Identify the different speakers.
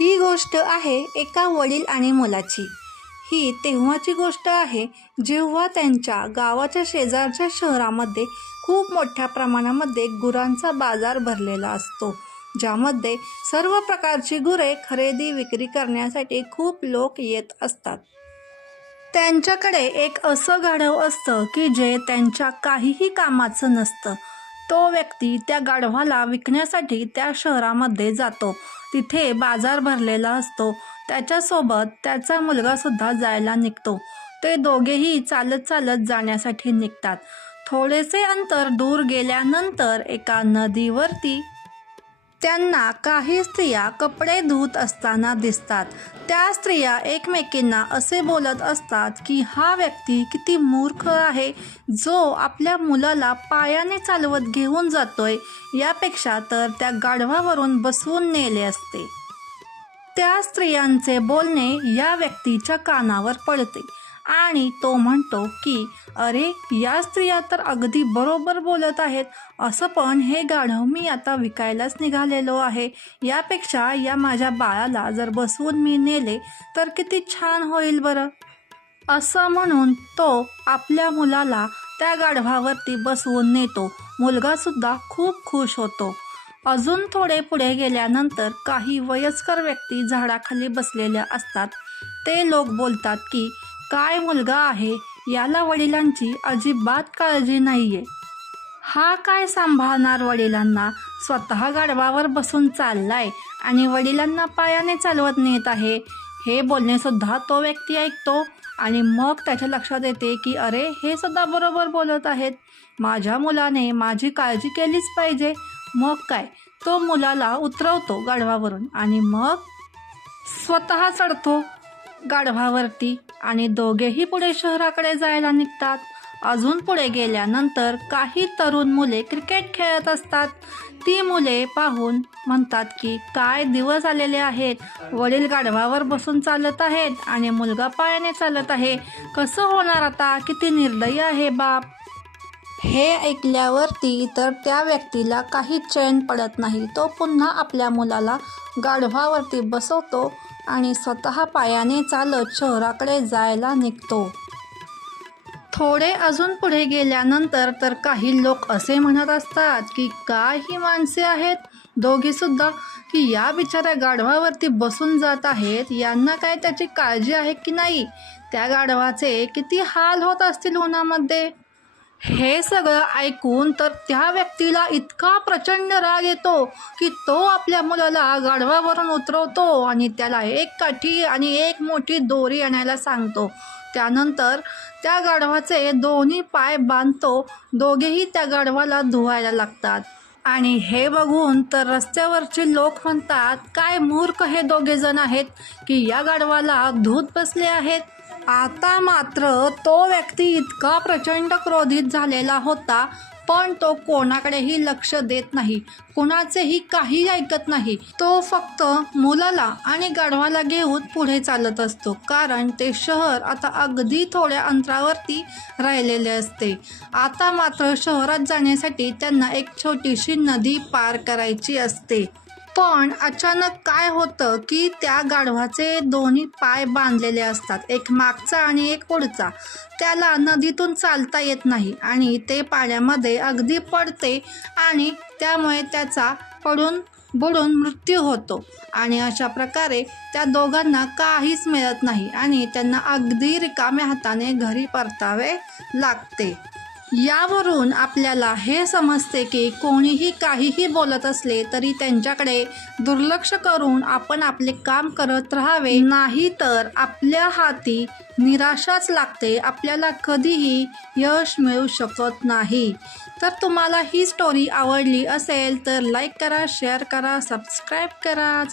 Speaker 1: ही गोष्ट आहे एका वडील आणि मुलाची. ही तेव्हाची गोष्ट आहे जेव्हा त्यांच्या गावाच्या शेजारच्या शहरामध्ये खूप मोठ्या प्रमाणामध्ये गुरांचा बाजार भरलेला असतो ज्यामध्ये सर्व प्रकारची गुरे खरेदी विक्री करण्यासाठी खूप लोक येत असतात. त्यांच्याकडे एक असं गाढव असतं की जे त्यांच्या काहीही कामाचं नसतं तो व्यक्ती त्या गाढवाला विकण्यासाठी त्या शहरामध्ये जातो. तिथे बाजार भरलेला असतो. त्याच्यासोबत त्याचा मुलगा सुद्धा जायला निघतो. ते दोघेही चालत चालत जाण्यासाठी निघतात. थोडेसे अंतर दूर गेल्यानंतर एका नदीवरती त्यांना काही स्त्रिया कपडे धुत असताना दिसतात. त्या स्त्रिया एकमेकींना असे बोलत असतात की हा व्यक्ती किती मूर्ख आहे जो आपल्या मुलाला पायाने चालवत घेऊन जातोय. यापेक्षा तर त्या गाढवावरून बसवून नेले असते. त्या स्त्रियांचे बोलणे या व्यक्तीच्या कानावर पडते. आणि तो म्हणतो की अरे या स्त्रिया तर अगदी बरोबर बोलत आहेत. असं पण हे गाढव मी आता विकायलाच निघालेलो आहे. यापेक्षा या माझ्या बाळाला जर बसवून मी नेले तर किती छान होईल बरं. असं म्हणून तो आपल्या मुलाला त्या गाढवावरती बसवून नेतो. मुलगासुद्धा खूप खुश होतो. अजून थोडे पुढे गेल्यानंतर काही वयस्कर व्यक्ती झाडाखाली बसलेल्या असतात. ते लोक बोलतात की काय मुलगा आहे याला वडिलांची अजिबात काळजी नाहीये. हा काय सांभाळणार वडिलांना? स्वतः गाढवावर बसून चाललाय आणि वडिलांना पायाने चालवत नेत आहे. हे बोलणे सुद्धा तो व्यक्ती ऐकतो आणि मग त्याच्या लक्षात येते की अरे हे सुद्धा बरोबर बोलत आहेत. माझ्या मुलाने माझी काळजी केलीच पाहिजे. मग काय? तो मुलाला उतरवतो गाढवावरून आणि मग स्वतः चढतो. गाढवावरती आणि दोघेही पुढे शहराकडे जायला निघतात. अजून पुढे गेल्यानंतर काही तरुण मुले क्रिकेट खेळत असतात. ती मुले पाहून म्हणतात की काय दिवस आलेले आहेत. वडील गाढवावर बसून चालत आहेत आणि मुलगा पायाने चालत आहे. कसं होणार आता? किती निर्दयी आहे बाप. हे ऐकल्यावरती तर त्या व्यक्तीला काही चैन पडत नाही. तो पुन्हा आपल्या मुलाला गाढवावरती बसवतो. आणि स्वतः पायाने चालत शहराकडे जायला निघतो. थोडे अजून पुढे गेल्यानंतर तर काही लोक असे म्हणत असतात की काय ही माणसे आहेत? दोघी सुद्धा की या बिचाऱ्या गाढवावरती बसून जात आहेत. यांना काय त्याची काळजी आहे की नाही? त्या गाढवाचे किती हाल होत असतील उन्हामध्ये? हे सगळं ऐकून तर त्या व्यक्तीला इतका प्रचंड राग येतो की तो आपल्या मुलाला गाढवावरून उतरवतो आणि त्याला एक काठी आणि एक मोठी दोरी आणायला सांगतो. त्यानंतर त्या गाढवाचे दोन्ही पाय बांधतो. दोघेही त्या गाढवाला धुवायला लागतात. आणि हे बघून तर रस्त्यावरचे लोक म्हणतात काय मूर्ख हे दोघे जण आहेत की या गाढवाला धूत बसले आहेत? आता मात्र तो व्यक्ती इतका प्रचंड क्रोधित झालेला होता पण तो कोणाकडेही लक्ष देत नाही. कोणाचेही काही ऐकत नाही. तो फक्त मुलाला आणि गाढवाला घेऊन पुढे चालत असतो कारण ते शहर आता अगदी थोड्या अंतरावरती राहिलेले असते. आता मात्र शहरात जाण्यासाठी त्यांना एक छोटीशी नदी पार करायची असते. पण अचानक काय होतं की त्या गाढवाचे दोन्ही पाय बांधलेले असतात. एक मागचा आणि एक पुढचा. त्याला नदीतून चालता येत नाही आणि ते पाण्यामध्ये अगदी पडते आणि त्यामुळे त्याचा पडून बुडून मृत्यू होतो. आणि अशा प्रकारे त्या दोघांना काहीच मिळत नाही आणि त्यांना अगदी रिकाम्या हाताने घरी परतावे लागते. यावरून आपल्याला हे समजते की कोणीही काहीही बोलत असले तरी त्यांच्याकडे दुर्लक्ष करून आपण आपले काम करत राहावे. नाही तर आपल्या हाती निराशाच लागते. आपल्याला कधीही यश मिळू शकत नाही. तर तुम्हाला ही स्टोरी आवडली असेल तर लाईक करा शेअर करा सबस्क्राईब करा.